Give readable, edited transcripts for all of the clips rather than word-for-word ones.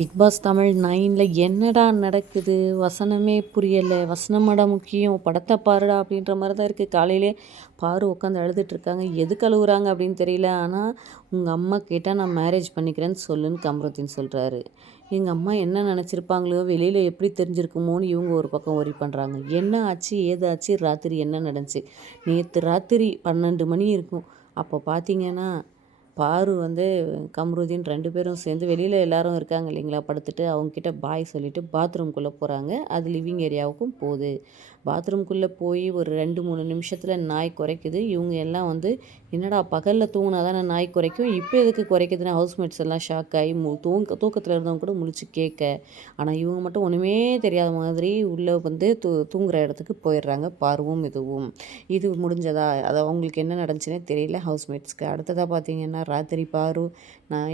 Big pass Tamil 9ல என்னடா நடக்குது? வசனமே புரியல. வசனமாடா முக்கியம்? படத்த பாருடா அப்படின்ற மாரி தான் இருக்குது. காலையிலே பாரு உட்காந்து அழுதுட்டுருக்காங்க. எதுக்கு அழுவுறாங்க அப்படின்னு தெரியல. ஆனா, உங்க அம்மா கேட்டா நான் மேரேஜ் பண்ணிக்கிறேன்னு சொல்லுன்னு கமருதீன் சொல்றாரு. எங்க அம்மா என்ன நெனச்சிருப்பாங்களோ, வெளியில எப்படி தெரிஞ்சிருக்குமோன்னு இவங்க ஒரு பக்கம் வொரி பண்றாங்க. என்ன ஆச்சு? ஏதாச்சு? ராத்திரி என்ன நடந்துச்சு? நேத்து ராத்திரி 12 மணி இருக்கும். அப்போ பார்த்தீங்கன்னா பாரு கம்ருதீன் 2 பேரும் சேர்ந்து வெளியில எல்லாரும் இருக்காங்க இல்லைங்களா? படுத்துட்டு அவங்ககிட்ட பாய் சொல்லிட்டு பாத்ரூம்குள்ள போறாங்க. அது லிவிங் ஏரியாவுக்கும் போது. பாத்ரூம்குள்ள போய் ஒரு 2, 3 நிமிஷத்துல நாய் குரைக்குது. இவங்க எல்லாம் என்னடா பகல்ல தூங்குனா தானே நாய் குரைக்கும். இப்போ எதுக்கு குரைக்குதுன்னு ஹவுஸ்மேட்ஸ் எல்லாம் ஷாக் ஆயி தூக்கத்துல இருந்தவங்க கூட முழிச்சு கேட்க. ஆனா இவங்க மட்டும் ஒண்ணுமே தெரியாத மாதிரி உள்ள தூங்குற இடத்துக்கு போயிடுறாங்க பாருவும் இதுவும். இது முடிஞ்சதா? அது அவங்களுக்கு என்ன நடந்துச்சுன்னே தெரியல ஹவுஸ்மேட்ஸ்க்கு. அடுத்ததா பார்த்தீங்கன்னா, ராத்திரி பாரு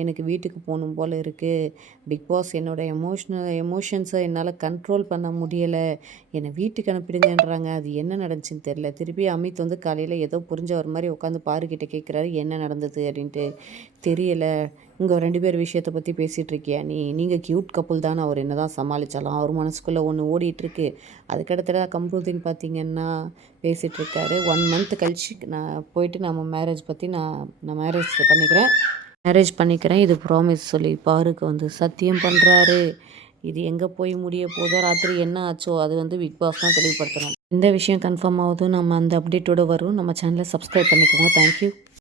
எனக்கு வீட்டுக்கு போகணும் போல இருக்குது. பிக் பாஸ் என்னோட எமோஷன்ஸை என்னால் கண்ட்ரோல் பண்ண முடியலை. என்னை வீட்டுக்கு அனுப்பிடுங்கன்றாங்க. அது என்ன நடந்துச்சுன்னு தெரில. திருப்பி அமித் காலையில் ஏதோ புரிஞ்சவர் மாதிரி உட்காந்து பாருக்கிட்ட கேட்குறாரு என்ன நடந்தது அப்படின்ட்டு. தெரியலை. உங்கள் 2 பேர் விஷயத்தை பற்றி பேசிகிட்டு இருக்கியா நீங்கள் கியூட் கப்புள் தானே. அவர் என்ன தான் சமாளித்தாலும் அவர் மனசுக்குள்ளே ஒன்று ஓடிட்டுருக்கு. அதுக்கடுத்ததாக கம்ருதீன் பார்த்தீங்கன்னா பேசிகிட்ருக்காரு. 1 மந்த் கழிச்சு நான் போயிட்டு மேரேஜ் பற்றி நான் மேரேஜ் பண்ணிக்கிறேன் இது ப்ராமிஸ் சொல்லி பாருக்கு சத்தியம் பண்ணுறாரு. இது எங்கே போய் முடிய போதோ, ராத்திரி என்ன ஆச்சோ அது பிக் பாஸ் தான் தெளிவுபடுத்தணும். எந்த விஷயம் கன்ஃபார்ம் ஆகுதோ நம்ம அந்த அப்டேட்டோடு வரும். நம்ம சேனலை சப்ஸ்கிரைப் பண்ணிக்கோங்க. தேங்க்யூ.